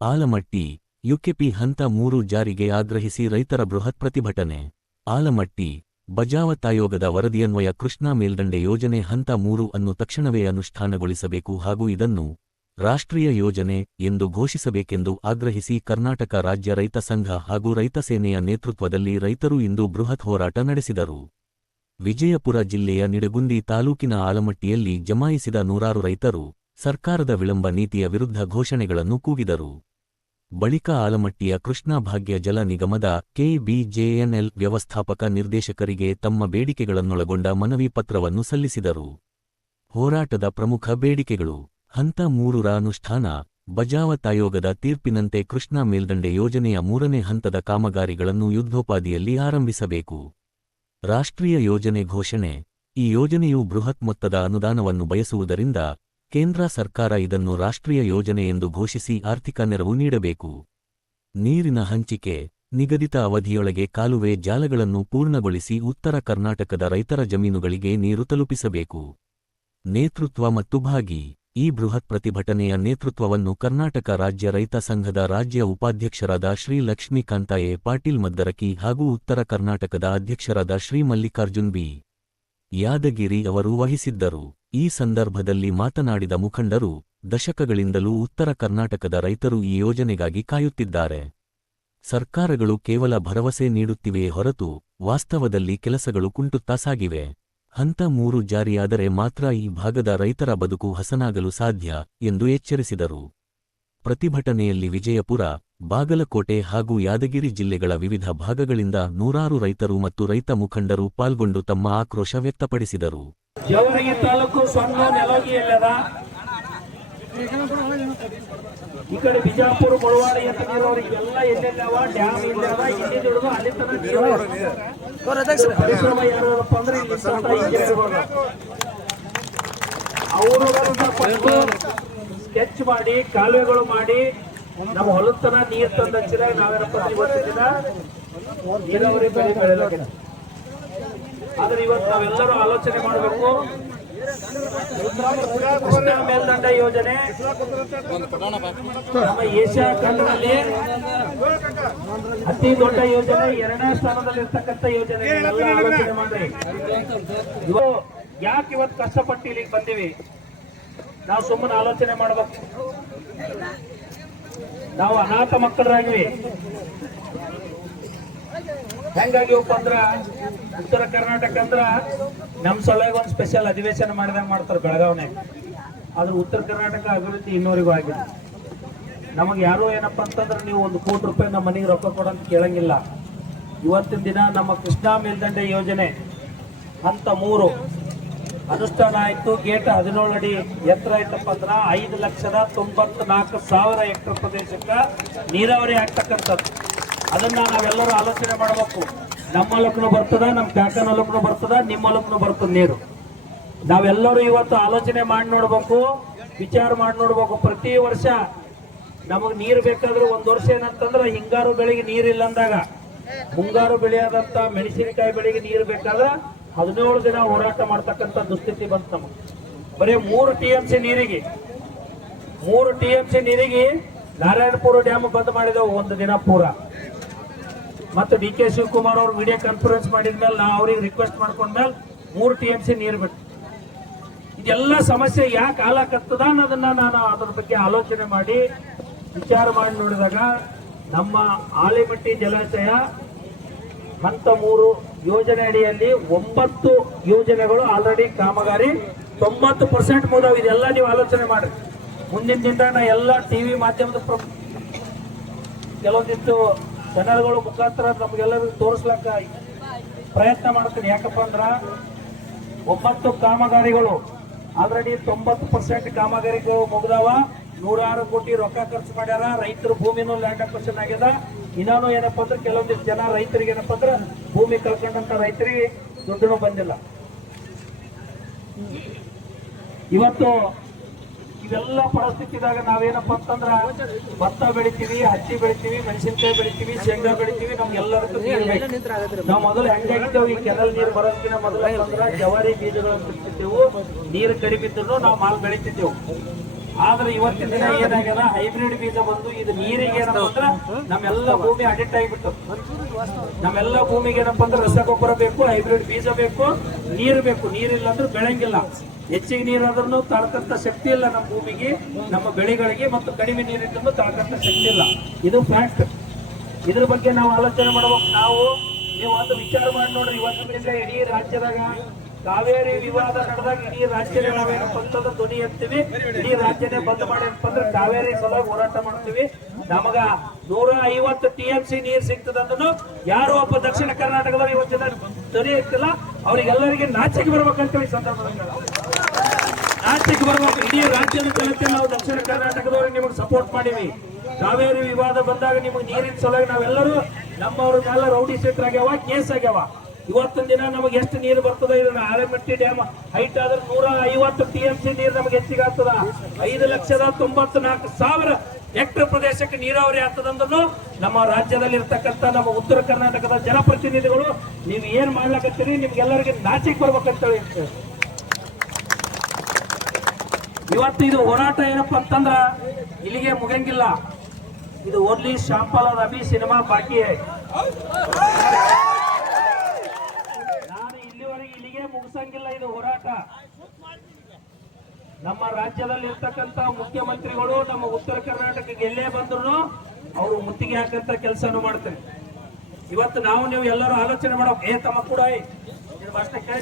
Almatti, UKP ಹಂತ ಮೂರು ಜಾರಿಗೆ ಆಗ್ರಹಿಸಿ ರೈತರ ಬೃಹತ್ ಪ್ರತಿಭಟನೆ. ಆಲಮಟ್ಟಿ ಬಜಾವತಾಯೋಗದ ವರದಿಯನ್ವಯ ಕೃಷ್ಣಾ ಮೇಲ್ದಂಡೆ ಯೋಜನೆ ಹಂತ ಮೂರು ಅನ್ನು ತಕ್ಷಣವೇ ಅನುಷ್ಠಾನಗೊಳಿಸಬೇಕು ಹಾಗೂ ಇದನ್ನು ರಾಷ್ಟ್ರೀಯ ಯೋಜನೆ ಎಂದು ಘೋಷಿಸಬೇಕೆಂದು ಆಗ್ರಹಿಸಿ ಕರ್ನಾಟಕ ರಾಜ್ಯ ರೈತ ಸಂಘ ಹಾಗೂ ರೈತ ಸೇನೆಯ ನೇತೃತ್ವದಲ್ಲಿ ರೈತರು ಇಂದು ಬೃಹತ್ ಹೋರಾಟ ನಡೆಸಿದರು. ವಿಜಯಪುರ ಜಿಲ್ಲೆಯ ನಿಡಗುಂದಿ ತಾಲೂಕಿನ ಆಲಮಟ್ಟಿಯಲ್ಲಿ ಜಮಾಯಿಸಿದ ನೂರಾರು ರೈತರು ಸರ್ಕಾರದ ವಿಳಂಬ ನೀತಿಯ ವಿರುದ್ಧ ಘೋಷಣೆಗಳನ್ನು ಕೂಗಿದರು. ಬಳಿಕ ಆಲಮಟ್ಟಿಯ ಕೃಷ್ಣಾ ಭಾಗ್ಯ ಜಲ ನಿಗಮದ ಕೆಬಿಜೆಎನ್ಎಲ್ ವ್ಯವಸ್ಥಾಪಕ ನಿರ್ದೇಶಕರಿಗೆ ತಮ್ಮ ಬೇಡಿಕೆಗಳನ್ನೊಳಗೊಂಡ ಮನವಿ ಪತ್ರವನ್ನು ಸಲ್ಲಿಸಿದರು. ಹೋರಾಟದ ಪ್ರಮುಖ ಬೇಡಿಕೆಗಳು. ಹಂತ ಮೂರರ ಅನುಷ್ಠಾನ ಬಜಾವತ್ ಆಯೋಗದ ತೀರ್ಪಿನಂತೆ ಕೃಷ್ಣಾ ಮೇಲ್ದಂಡೆ ಯೋಜನೆಯ ಮೂರನೇ ಹಂತದ ಕಾಮಗಾರಿಗಳನ್ನು ಯುದ್ಧೋಪಾದಿಯಲ್ಲಿ ಆರಂಭಿಸಬೇಕು. ರಾಷ್ಟ್ರೀಯ ಯೋಜನೆ ಘೋಷಣೆ. ಈ ಯೋಜನೆಯು ಬೃಹತ್ ಮೊತ್ತದ ಅನುದಾನವನ್ನು ಬಯಸುವುದರಿಂದ ಕೇಂದ್ರ ಸರ್ಕಾರ ಇದನ್ನು ರಾಷ್ಟ್ರೀಯ ಯೋಜನೆ ಎಂದು ಘೋಷಿಸಿ ಆರ್ಥಿಕ ನೆರವು ನೀಡಬೇಕು. ನೀರಿನ ಹಂಚಿಕೆ, ನಿಗದಿತ ಅವಧಿಯೊಳಗೆ ಕಾಲುವೆ ಜಾಲಗಳನ್ನು ಪೂರ್ಣಗೊಳಿಸಿ ಉತ್ತರ ಕರ್ನಾಟಕದ ರೈತರ ಜಮೀನುಗಳಿಗೆ ನೀರು ತಲುಪಿಸಬೇಕು. ನೇತೃತ್ವ ಮತ್ತು ಭಾಗಿ, ಈ ಬೃಹತ್ ಪ್ರತಿಭಟನೆಯ ನೇತೃತ್ವವನ್ನು ಕರ್ನಾಟಕ ರಾಜ್ಯ ರೈತ ಸಂಘದ ರಾಜ್ಯ ಉಪಾಧ್ಯಕ್ಷರಾದ ಶ್ರೀ ಲಕ್ಷ್ಮೀಕಾಂತ ಎ ಪಾಟೀಲ್ ಮದ್ದರಕಿ ಹಾಗೂ ಉತ್ತರ ಕರ್ನಾಟಕದ ಅಧ್ಯಕ್ಷರಾದ ಶ್ರೀ ಮಲ್ಲಿಕಾರ್ಜುನ್ ಬಿ. ಯಾದಗಿರಿ ಅವರು ವಹಿಸಿದ್ದರು. ಈ ಸಂದರ್ಭದಲ್ಲಿ ಮಾತನಾಡಿದ ಮುಖಂಡರು, ದಶಕಗಳಿಂದಲೂ ಉತ್ತರ ಕರ್ನಾಟಕದ ರೈತರು ಈ ಯೋಜನೆಗಾಗಿ ಕಾಯುತ್ತಿದ್ದಾರೆ. ಸರ್ಕಾರಗಳು ಕೇವಲ ಭರವಸೆ ನೀಡುತ್ತಿವೆಯೇ ಹೊರತು ವಾಸ್ತವದಲ್ಲಿ ಕೆಲಸಗಳು ಕುಂಟುತ್ತಾ ಸಾಗಿವೆ. ಹಂತ ಮೂರು ಜಾರಿಯಾದರೆ ಮಾತ್ರ ಈ ಭಾಗದ ರೈತರ ಬದುಕು ಹಸನಾಗಲು ಸಾಧ್ಯ, ಎಂದು ಎಚ್ಚರಿಸಿದರು. ಪ್ರತಿಭಟನೆಯಲ್ಲಿ ವಿಜಯಪುರ, ಬಾಗಲಕೋಟೆ ಹಾಗೂ ಯಾದಗಿರಿ ಜಿಲ್ಲೆಗಳ ವಿವಿಧ ಭಾಗಗಳಿಂದ ನೂರಾರು ರೈತರು ಮತ್ತು ರೈತ ಮುಖಂಡರು ಪಾಲ್ಗೊಂಡು ತಮ್ಮ ಆಕ್ರೋಶ ವ್ಯಕ್ತಪಡಿಸಿದರು. ಜವರಗಿ ತಾಲೂಕು ಸಣ್ಣ ನೆಲಗಿಯಲ್ಲದ ಈ ಕಡೆ ಬಿಜಾಪುರ ಮುಳವಾಡಿ ಅಂತ ನೀರವರಿಗೆಲ್ಲ ಎಲ್ಲೆಲ್ಲವ ಡ್ಯಾಮ್ ಇಲ್ಲದ ಇಲ್ಲಿ ದುಡಿದು ಅಲ್ಲಿ ತನಕ ನೀರು ಪರಿಶ್ರಮ ಯಾರಪ್ಪ ಅಂದ್ರೆ ಅವರು ಸ್ಕೆಚ್ ಮಾಡಿ ಕಾಲುವೆಗಳು ಮಾಡಿ ನಮ್ಮ ಹೊಲತನ ನೀರ್ ತಂದ ಹಚ್ಚಿದಾಗ ನಾವೇನಪ್ಪ ಇವತ್ತಿನ ನೀರಾವರಿ ಬೆಳೆ ಬೆಳೆಯಲಾಗಿದೆ. ಆದ್ರೆ ಇವತ್ತು ನಾವೆಲ್ಲರೂ ಆಲೋಚನೆ ಮಾಡಬೇಕು. ಮೇಲ್ದಂಡ ಯೋಜನೆ. ನಮ್ಮ ಏಷ್ಯಾ ಖಂಡದಲ್ಲಿ ಅತಿ ದೊಡ್ಡ ಯೋಜನೆ, ಎರಡನೇ ಸ್ಥಾನದಲ್ಲಿ ಇರ್ತಕ್ಕಂಥ ಯೋಜನೆ ಆಲೋಚನೆ ಮಾಡ್ರಿ. ಯಾಕೆ ಇವತ್ತು ಕಷ್ಟಪಟ್ಟು ಇಲ್ಲಿಗೆ ಬಂದೀವಿ? ನಾವು ಸುಮ್ಮನೆ ಆಲೋಚನೆ ಮಾಡ್ಬೇಕು. ನಾವು ಅನಾಥ ಮಕ್ಕಳರಾಗಿವಿ. ಹೆಂಗಾಗಿವಪ್ಪ ಅಂದ್ರ ಉತ್ತರ ಕರ್ನಾಟಕ ಅಂದ್ರ ನಮ್ಮ ಸಲುವಾಗಿ ಒಂದು ಸ್ಪೆಷಲ್ ಅಧಿವೇಶನ ಮಾಡಿದಂಗ ಮಾಡ್ತಾರೆ ಬೆಳಗಾವ್ನಾಗ ಆದ್ರೆ ಉತ್ತರ ಕರ್ನಾಟಕ ಅಭಿವೃದ್ಧಿ ಇನ್ನೂರಿಗೂ ಆಗಿದೆ ನಮಗೆ ಯಾರು ಏನಪ್ಪ ಅಂತಂದ್ರೆ ನೀವು ಒಂದು ಕೋಟಿ ರೂಪಾಯಿ ನಮ್ಮ ಮನೆಗೆ ರೊಕ್ಕ ಕೊಡಂತ ಕೇಳಂಗಿಲ್ಲ. ಇವತ್ತಿನ ದಿನ ನಮ್ಮ ಕೃಷ್ಣಾ ಮೇಲ್ದಂಡೆ ಯೋಜನೆ ಹಂತ ಮೂರು ಅನುಷ್ಠಾನ ಆಯ್ತು, ಗೇಟ್ ಹದಿನೇಳು ಅಡಿ ಎತ್ತರ ಆಯ್ತಪ್ಪ ಅಂದ್ರೆ ಐದು ಲಕ್ಷದ ತೊಂಬತ್ ನಾಲ್ಕು ಸಾವಿರ ಹೆಕ್ಟರ್ ಪ್ರದೇಶಕ್ಕೆ ನೀರಾವರಿ ಆಗ್ತಕ್ಕಂಥದ್ದು. ಅದನ್ನ ನಾವೆಲ್ಲರೂ ಆಲೋಚನೆ ಮಾಡಬೇಕು. ನಮ್ಮ ಹೊಲಕ್ಕೂ ಬರ್ತದ, ನಮ್ಮ ಕಾಕನ ಹೊಲಕ್ಕೂ ಬರ್ತದ, ನಿಮ್ಮ ಹೊಲಕ್ಕೂ ಬರ್ತದ ನೀರು. ನಾವೆಲ್ಲರೂ ಇವತ್ತು ಆಲೋಚನೆ ಮಾಡಿ ನೋಡ್ಬೇಕು, ವಿಚಾರ ಮಾಡಿ ನೋಡ್ಬೇಕು. ಪ್ರತಿ ವರ್ಷ ನಮಗೆ ನೀರು ಬೇಕಾದ್ರೆ ಒಂದು ವರ್ಷ ಏನಂತಂದ್ರೆ ಹಿಂಗಾರು ಬೆಳೆಗೆ ನೀರಿಲ್ಲ ಅಂದಾಗ. ಮುಂಗಾರು ಬೆಳೆಯಾದಂತ ಮೆಣಸಿನಕಾಯಿ ಬೆಳೆಗೆ ನೀರು ಬೇಕಾದ್ರೆ ಹದಿನೇಳು ದಿನ ಹೋರಾಟ ಮಾಡ್ತಕ್ಕಂಥ ದುಸ್ಥಿತಿ ಬಂತು ನಮಗೆ. ಬರೀ ಮೂರು ಟಿ ಎಂ ಸಿ ನೀರಿಗೆ. ಮೂರು ಟಿ ಎಂ ಸಿ ನೀರಿಗೆ ನಾರಾಯಣಪುರ ಡ್ಯಾಮ್ ಬಂದ್ ಮಾಡಿದೆವು ಒಂದು ದಿನ ಪೂರ. ಮತ್ತು ಡಿ ಕೆ ಶಿವಕುಮಾರ್ ಅವರು ವಿಡಿಯೋ ಕಾನ್ಫರೆನ್ಸ್ ಮಾಡಿದ ಮೇಲೆ ನಾವು ಅವ್ರಿಗೆ ರಿಕ್ವೆಸ್ಟ್ ಮಾಡ್ಕೊಂಡ್ಮೇಲೆ ಮೂರು ಟಿ ಎಂ ಸಿ ನೀರು ಬಿಟ್ಟು ಇದೆಲ್ಲ ಸಮಸ್ಯೆ ಯಾಕೆ ಹಾಲಾಕತ್ತದ ಅನ್ನೋದನ್ನ ನಾನು ಅದ್ರ ಬಗ್ಗೆ ಆಲೋಚನೆ ಮಾಡಿ, ವಿಚಾರ ಮಾಡಿ ನೋಡಿದಾಗ ನಮ್ಮ ಆಲಿಮಟ್ಟಿ ಜಲಾಶಯ ಹಂತ ಮೂರು ಯೋಜನೆ ಅಡಿಯಲ್ಲಿ ಒಂಬತ್ತು ಯೋಜನೆಗಳು ಆಲ್ರೆಡಿ ಕಾಮಗಾರಿ, ತೊಂಬತ್ತು ಪರ್ಸೆಂಟ್ ಮುಗಿದವು. ಇದೆಲ್ಲ ನೀವು ಆಲೋಚನೆ ಮಾಡಿ ಮುಂದಿನ ದಿನ ಎಲ್ಲ ಟಿವಿ ಮಾಧ್ಯಮದ ಕೆಲವೊಂದಿಷ್ಟು ಚಾನೆಲ್ಗಳ ಮುಖಾಂತರ ನಮ್ಗೆಲ್ಲರಿಗೂ ತೋರಿಸ್ಲಕ್ಕ ಪ್ರಯತ್ನ ಮಾಡ್ತೀನಿ. ಯಾಕಪ್ಪ ಅಂದ್ರ ಒಂಬತ್ತು ಕಾಮಗಾರಿಗಳು. ಆಲ್ರೆಡಿ ತೊಂಬತ್ತು ಪರ್ಸೆಂಟ್ ಕಾಮಗಾರಿಗಳು ಮುಗ್ದಾವ. ನೂರಾರು ಕೋಟಿ ರೊಕ್ಕ ಖರ್ಚು ಮಾಡ್ಯಾರ. ರೈತರು ಭೂಮಿನೂ ಲ್ಯಾಂಡ್ ಅಕ್ವಷನ್ ಆಗ್ಯದ. ಇನ್ನೂ ಏನಪ್ಪ ಅಂದ್ರೆ ಕೆಲವೊಂದಿಷ್ಟು ಜನ ರೈತರಿಗೆ ಏನಪ್ಪ ಅಂದ್ರೆ ಭೂಮಿ ಕಳ್ಕೊಂಡಂತ ರೈತರಿಗೆ ದುಡ್ಡು ಬಂದಿಲ್ಲ. ಇವತ್ತು ಇವೆಲ್ಲ ಪರಿಸ್ಥಿತಿದಾಗ ನಾವೇನಪ್ಪ ಅಂತಂದ್ರ ಭತ್ತ ಬೆಳಿತೀವಿ, ಹತ್ತಿ ಬೆಳಿತೀವಿ, ಮೆಣಸಿನಕಾಯಿ ಬೆಳಿತೀವಿ, ಶೇಂಗಾ ಬೆಳಿತೀವಿ ನಮ್ಗೆಲ್ಲರಿಗೂ ನೀರು ಬೇಕು. ನಾವು ಮೊದಲು ಹೆಂಗಾಗಿದ್ದೇವೆ ಈ ಕೆನಲ್ ನೀರು ಬರೋದಕ್ಕಿಂತ ಮೊದಲು ಜವಾರಿ ಬೀಜಗಳನ್ನು ಬಿತ್ತಿದ್ದೆವು, ನೀರು ಕಡಿಮೆ ಇದ್ರು ನಾವು ಮಾಲ್ ಬೆಳಿತಿದ್ದೆವು. ಆದ್ರೆ ಇವತ್ತಿನ ದಿನ ಏನಾಗ್ಯದ, ಹೈಬ್ರಿಡ್ ಬೀಜ ಬಂದು ಇದು ನೀರಿಗೆ ಏನಪ್ಪ ಅಂದ್ರೆ ನಮ್ಮೆಲ್ಲ ಭೂಮಿ ಅಡಿಕ್ಟ್ ಆಗಿಬಿಟ್ಟು. ನಮ್ಮೆಲ್ಲ ಭೂಮಿಗೆ ಏನಪ್ಪ ಅಂದ್ರೆ ರಸಗೊಬ್ಬರ ಬೇಕು, ಹೈಬ್ರಿಡ್ ಬೀಜ ಬೇಕು, ನೀರು ಬೇಕು. ನೀರಿಲ್ಲ ಅಂದ್ರೆ ಬೆಳೆಯಂಗಿಲ್ಲ ಹೆಚ್ಚಿಗೆ ನೀರಾದ್ರೂ ತಾಳ್ಕಂತ ಶಕ್ತಿ ಇಲ್ಲ ನಮ್ಮ ಭೂಮಿಗೆ, ನಮ್ಮ ಬೆಳೆಗಳಿಗೆ ಮತ್ತು ಕಡಿಮೆ ನೀರಿದ್ದು ತಾಳ್ಕಂತ ಶಕ್ತಿ ಇಲ್ಲ. ಇದು ಫ್ಯಾಕ್ಟ್ ಇದ್ರ ಬಗ್ಗೆ ನಾವು ಆಲೋಚನೆ ಮಾಡಬೇಕು ನಾವು, ನೀವು ಒಂದು ವಿಚಾರ ಮಾಡಿ ನೋಡ್ರಿ ಇವತ್ತಿನಿಂದ ಇಡೀ ರಾಜ್ಯದಾಗ ಕಾವೇರಿ ವಿವಾದ ನಡೆದಾಗ ಇಡೀ ರಾಜ್ಯನೇ ನಾವೇನಪ್ಪ ಅಂತಂದ್ರೆ ಧ್ವನಿ ಎತ್ತೀವಿ. ಇಡೀ ರಾಜ್ಯನೇ ಬಂದ್ ಮಾಡಿರಪ್ಪ ಅಂದ್ರೆ ಕಾವೇರಿ ಸಲುವಾಗಿ ಹೋರಾಟ ಮಾಡ್ತೀವಿ. ನಮಗ ನೂರ ಐವತ್ತು ಟಿ ಎಂ ಸಿ ನೀರ್ ಸಿಗ್ತದಂದ್ರು ಯಾರು ಒಬ್ಬ ದಕ್ಷಿಣ ಕರ್ನಾಟಕದವ್ರು ಇವತ್ತಿನ ಧ್ವನಿ ಎತ್ತಿಲ್ಲ. ಅವ್ರಿಗೆಲ್ಲರಿಗೆ ನಾಚಿಕೆ ಬರ್ಬೇಕಂತ ಈ ಸಂದರ್ಭದಲ್ಲಿ ನಾಚಿಕೆ ಬರಬೇಕು ಇಡೀ ರಾಜ್ಯದ ಜನತೆ, ನಾವು ದಕ್ಷಿಣ ಕರ್ನಾಟಕದವ್ರಿಗೆ ನಿಮಗೆ ಸಪೋರ್ಟ್ ಮಾಡೀವಿ. ಕಾವೇರಿ ವಿವಾದ ಬಂದಾಗ ನಿಮಗೆ ನೀರಿನ ಸಲುವಾಗಿ ನಾವೆಲ್ಲರೂ ನಮ್ಮವ್ರನ್ನೆಲ್ಲ ರೌಡಿ ಶೀಟರ್ ಆಗ್ಯಾವ, ಕೇಸ್ ಆಗ್ಯಾವ. ಇವತ್ತಿನ ದಿನ ನಮಗೆ ಎಷ್ಟು ನೀರು ಬರ್ತದೆ ಇದನ್ನ ಆರೆಮಟ್ಟಿ ಡ್ಯಾಮ್ ಹೈಟ್ ಆದ್ರೆ ನೂರ ಐವತ್ತು ಟಿ ಎಂ ಸಿ ನೀರು ನಮಗೆ ಹೆಚ್ಚಿಗೆ ಆಗ್ತದ. ಐದು ಲಕ್ಷದ ತೊಂಬತ್ತು ನಾಲ್ಕು ಸಾವಿರ ಹೆಕ್ಟರ್ ಪ್ರದೇಶಕ್ಕೆ ನೀರಾವರಿ ಆಗ್ತದಂದ್ರೂ ನಮ್ಮ ರಾಜ್ಯದಲ್ಲಿ ಇರ್ತಕ್ಕಂಥ ನಮ್ಮ ಉತ್ತರ ಕರ್ನಾಟಕದ ಜನಪ್ರತಿನಿಧಿಗಳು, ನೀವು ಏನ್ ಮಾಡ್ಲಾಕತ್ತೀರಿ? ನಿಮ್ಗೆಲ್ಲರಿಗೆ ನಾಚಿಕೆ ಬರ್ಬೇಕಂತ ಹೇಳಿ ಇವತ್ತು ಇದು ಹೋರಾಟ ಏನಪ್ಪ ಅಂತಂದ್ರ ಇಲ್ಲಿಗೆ ಮುಗಂಗಿಲ್ಲ ಇದು ಓನ್ಲಿ ಶಾಂಪಲ್ ರವಿ ಸಿನಿಮಾ ಬಾಕಿ ನಾನು ಇಲ್ಲಿವರೆಗೆ ಇಲ್ಲಿಗೆ ಮುಗಿಸಂಗಿಲ್ಲ ಇದು ಹೋರಾಟ. ನಮ್ಮ ರಾಜ್ಯದಲ್ಲಿ ಇರ್ತಕ್ಕಂತ ಮುಖ್ಯಮಂತ್ರಿಗಳು ನಮ್ಮ ಉತ್ತರ ಕರ್ನಾಟಕಕ್ಕೆ ಎಲ್ಲೇ ಬಂದ್ರು ಅವರು ಮುತ್ತಿಗೆ ಹಾಕಂತ ಕೆಲಸನೂ ಮಾಡ್ತಾರೆ. ಇವತ್ತು ನಾವು ನೀವು ಎಲ್ಲರೂ ಆಲೋಚನೆ ಮಾಡೋ ಏ ತಮ್ಮ ಕೂಡ ಭಾಷಣ ಕೇಳಿ.